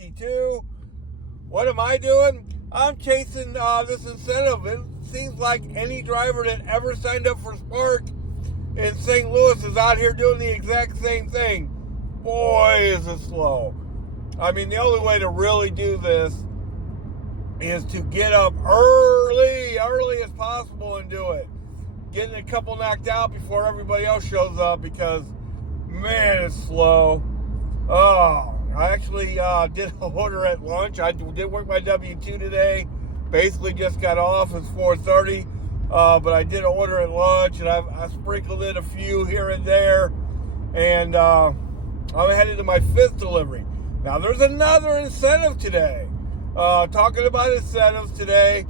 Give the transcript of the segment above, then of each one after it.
52. What am I doing? I'm chasing this incentive. It seems like any driver that ever signed up for Spark in St. Louis is out here doing the exact same thing. Boy, is it slow. I mean, the only way to really do this is to get up early as possible and do it. Getting a couple knocked out before everybody else shows up because, man, it's slow. Oh, I actually did an order at lunch. I did work my W-2 today. Basically just got off. It's 4:30. But I did an order at lunch, and I sprinkled in a few here and there. And I'm headed to my 5th delivery. Now, there's another incentive today. Talking about incentives today,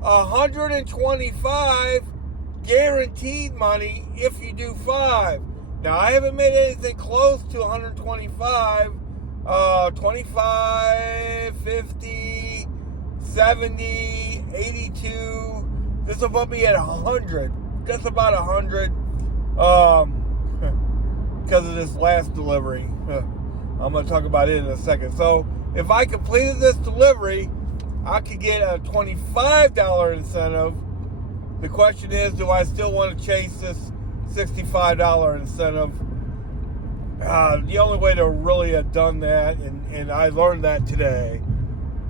125 guaranteed money if you do 5. Now, I haven't made anything close to 125. 25, 50, 70, 82. This will put me at 100. Just about 100. Because of this last delivery. I'm going to talk about it in a second. So, if I completed this delivery, I could get a $25 incentive. The question is, do I still want to chase this $65 incentive? The only way to really have done that, and I learned that today,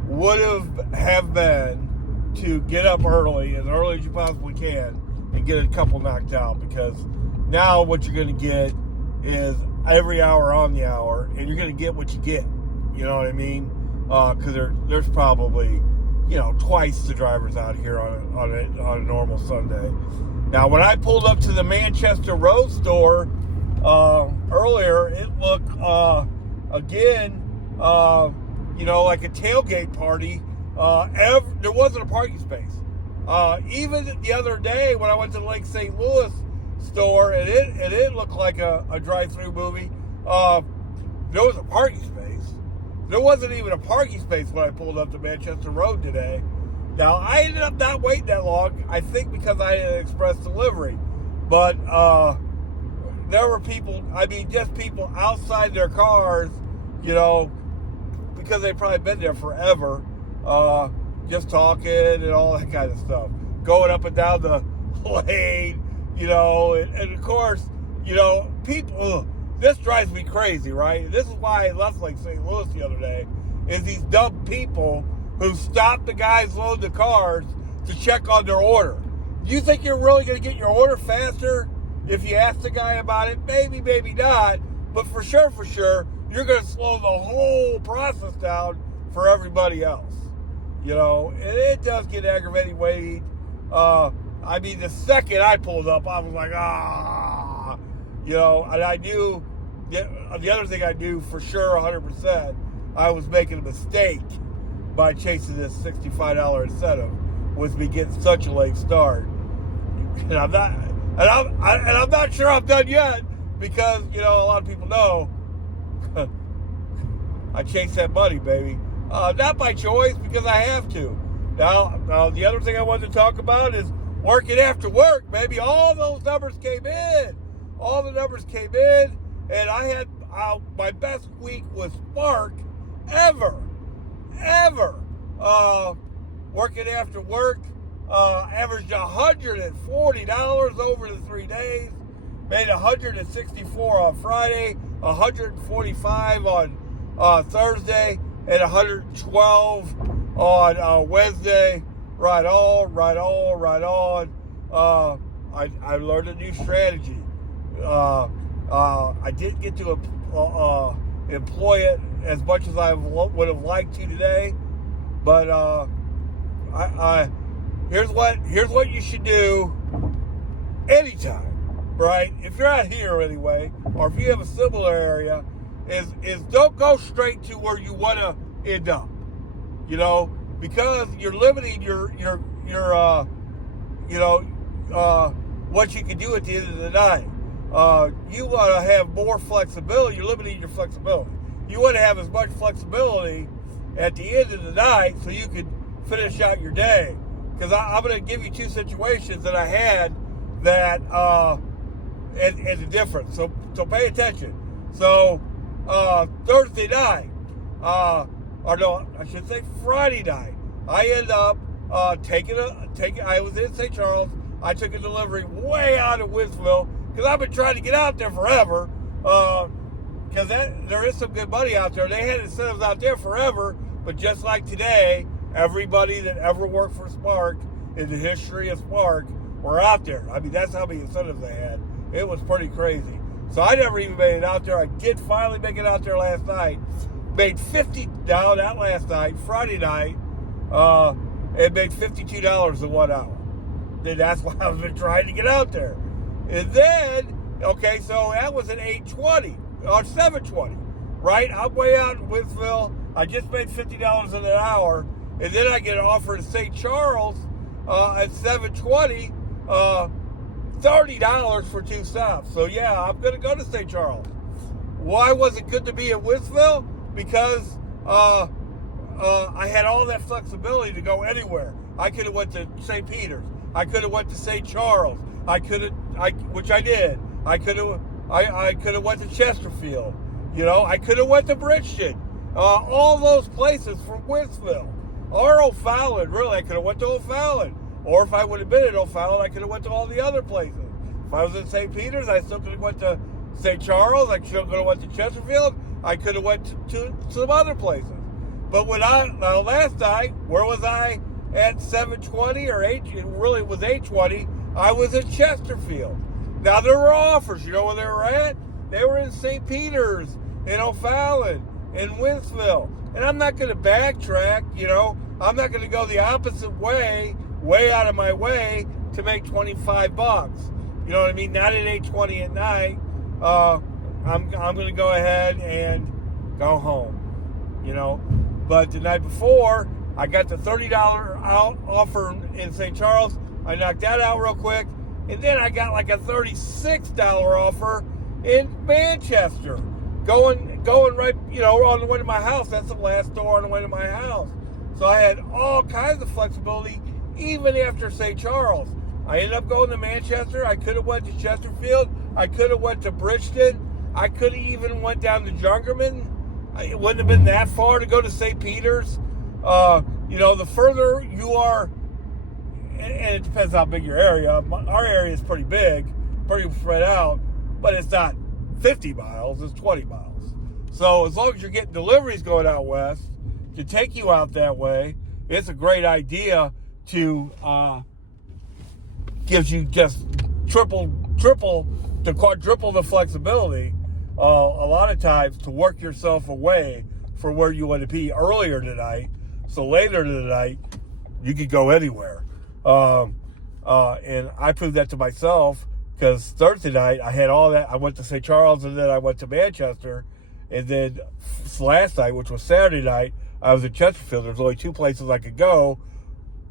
would have been to get up early as you possibly can and get a couple knocked out, because now what you're going to get is every hour on the hour, and you're going to get what you get. You know what I mean? Because there's probably, twice the drivers out here on a normal Sunday. Now, when I pulled up to the Manchester Road store earlier, it looked again, like a tailgate party. There wasn't a parking space. Even the other day when I went to the Lake St. Louis store, and it looked like a drive-through movie. There was a parking space. There wasn't even a parking space when I pulled up to Manchester Road today. Now, I ended up not waiting that long, I think because I had an express delivery. But there were people, just people outside their cars, because they've probably been there forever, just talking and all that kind of stuff. Going up and down the lane, and of course, people, this drives me crazy, right? This is why I left Lake St. Louis the other day, is these dumb people who stop the guys loading the cars to check on their order. Do you think you're really going to get your order faster if you ask the guy about it? Maybe, maybe not. But for sure, you're going to slow the whole process down for everybody else. And it does get aggravating waiting. The second I pulled up, I was like, and I knew, the other thing I knew for sure 100%, I was making a mistake by chasing this $65 incentive, was me getting such a late start. And I'm not sure I'm done yet, because, a lot of people know I chase that money, baby. Not by choice, because I have to. Now, the other thing I wanted to talk about is working after work, baby. All those numbers came in. All the numbers came in, and I had my best week with Spark ever. Working after work, averaged $140 over the 3 days, made $164 on Friday, $145 on Thursday, and $112 on Wednesday. Right on. I learned a new strategy. I didn't get to employ it as much as I would have liked to today, but here's what you should do anytime, right? If you're out here anyway, or if you have a similar area, is don't go straight to where you want to end up, because you're limiting your what you can do at the end of the night. You want to have more flexibility. You're limiting your flexibility. You want to have as much flexibility at the end of the night so you can finish out your day. Because I'm going to give you two situations that I had that and the difference. So pay attention. So Thursday night, or no, I should say Friday night. I ended up I was in St. Charles. I took a delivery way out of Wentzville because I've been trying to get out there forever. Because there is some good money out there. They had incentives out there forever, but just like today, everybody that ever worked for Spark in the history of Spark were out there. I mean, that's how many incentives they had. It was pretty crazy. So I never even made it out there. I did finally make it out there last night. Made $50 that last night, Friday night. It made $52 in 1 hour. And that's why I've been trying to get out there. And then, okay, so that was at 8:20 or 7:20, right? I'm way out in Wentzville. I just made $50 in an hour, and then I get an offer in St. Charles at 7:20, $30 for 2 stops. So yeah, I'm gonna go to St. Charles. Why was it good to be in Wentzville? Because I had all that flexibility to go anywhere. I could have went to St. Peter's. I could have went to St. Charles. Which I did. I could have went to Chesterfield. You know, I could have went to Bridgeton. All those places from Wentzville. Or O'Fallon, really. I could have went to O'Fallon. Or if I would have been at O'Fallon, I could have went to all the other places. If I was in St. Peter's, I still could have went to St. Charles. I still could have went to Chesterfield. I could have went to some other places. But last night, where was I? At 7:20 or 8, it really was 8:20, I was at Chesterfield. Now, there were offers. You know where they were at? They were in St. Peter's, in O'Fallon, in Wentzville. And I'm not going to backtrack, you know. I'm not going to go the opposite way out of my way to make $25. You know what I mean? Not at 8:20 at night. I'm going to go ahead and go home, you know. But the night before, I got the $30 offer in St. Charles. I knocked that out real quick. And then I got like a $36 offer in Manchester. Going right, you know, on the way to my house. That's the last store on the way to my house. So I had all kinds of flexibility, even after St. Charles. I ended up going to Manchester. I could have went to Chesterfield. I could have went to Bridgeton. I could have even went down to Jungerman. It wouldn't have been that far to go to St. Peter's. You know, the further you are, and it depends how big your area. Our area is pretty big, pretty spread out, but it's not 50 miles, it's 20 miles. So as long as you're getting deliveries going out west to take you out that way, it's a great idea to gives you just triple to quadruple the flexibility a lot of times to work yourself away from where you want to be earlier tonight. So later tonight, you could go anywhere. And I proved that to myself because Thursday night, I had all that. I went to St. Charles and then I went to Manchester. And then last night, which was Saturday night, I was in Chesterfield. There's only 2 places I could go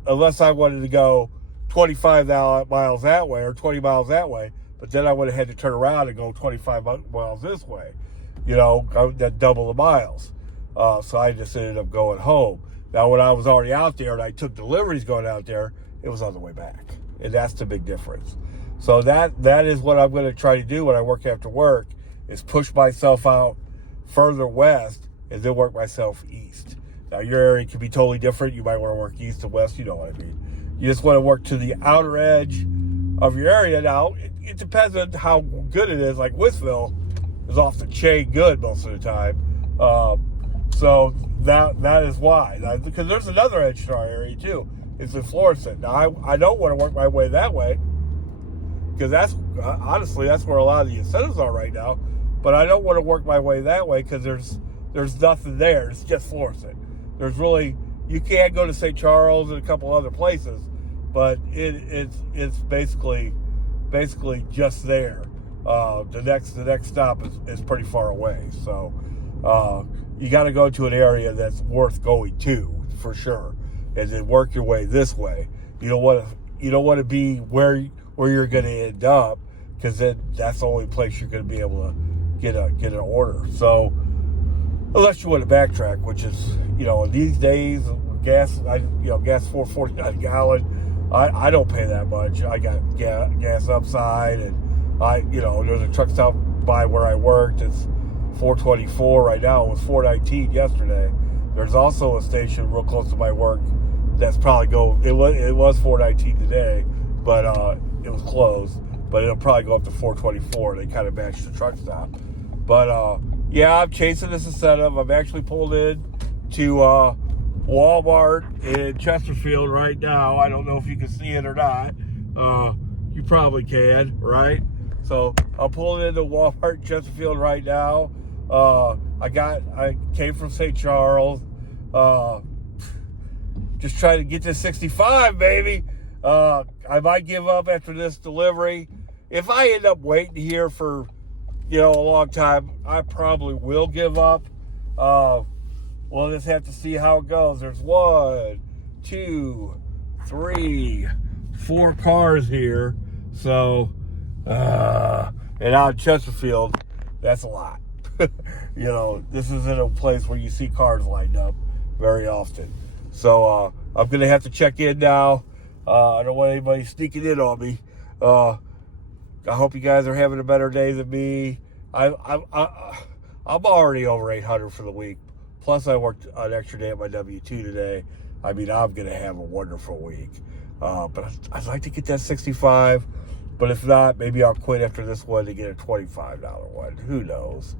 unless I wanted to go 25 miles that way or 20 miles that way. But then I would have had to turn around and go 25 miles this way. You know, that double the miles. So I just ended up going home. Now, when I was already out there and I took deliveries going out there, it was on the way back. And that's the big difference. So that is what I'm going to try to do when I work after work, is push myself out further west and then work myself east. Now, your area could be totally different. You might want to work east and west. You know what I mean. You just want to work to the outer edge of your area. Now, it depends on how good it is. Like Wentzville is off the chain good most of the time. So that is why. Because there's another edge to our area too. It's in Florissant. Now, I don't want to work my way that way because that's honestly that's where a lot of the incentives are right now. But I don't want to work my way that way because there's nothing there. It's just Florissant. There's really, you can't go to St. Charles and a couple other places, but it's basically just there. The next stop is pretty far away. So you got to go to an area that's worth going to for sure, and then work your way this way. You don't want to be where you're going to end up, because then that's the only place you're going to be able to get an order. So unless you want to backtrack, which is, you know, these days gas $4.49 a gallon. I don't pay that much. I got gas upside, and there's a truck stop by where I worked. It's $4.24 right now. It was $4.19 yesterday. There's also a station real close to my work that's probably it was 419 today, but it was closed. But it'll probably go up to 424. They kind of match the truck stop. But yeah, I'm chasing this incentive. I'm actually pulled in to Walmart in Chesterfield right now. I don't know if you can see it or not. You probably can, right? So I'm pulling into Walmart in Chesterfield right now. I came from St. Charles. Just trying to get to 65, baby. I might give up after this delivery. If I end up waiting here for, a long time, I probably will give up. We'll just have to see how it goes. There's 1, 2, 3, 4 cars here. So, and out in Chesterfield, that's a lot. This isn't a place where you see cars lined up very often. So, I'm going to have to check in now. I don't want anybody sneaking in on me. I hope you guys are having a better day than me. I'm already over 800 for the week. Plus, I worked an extra day at my W-2 today. I mean, I'm going to have a wonderful week. But I'd like to get that 65. But if not, maybe I'll quit after this one to get a $25 one. Who knows?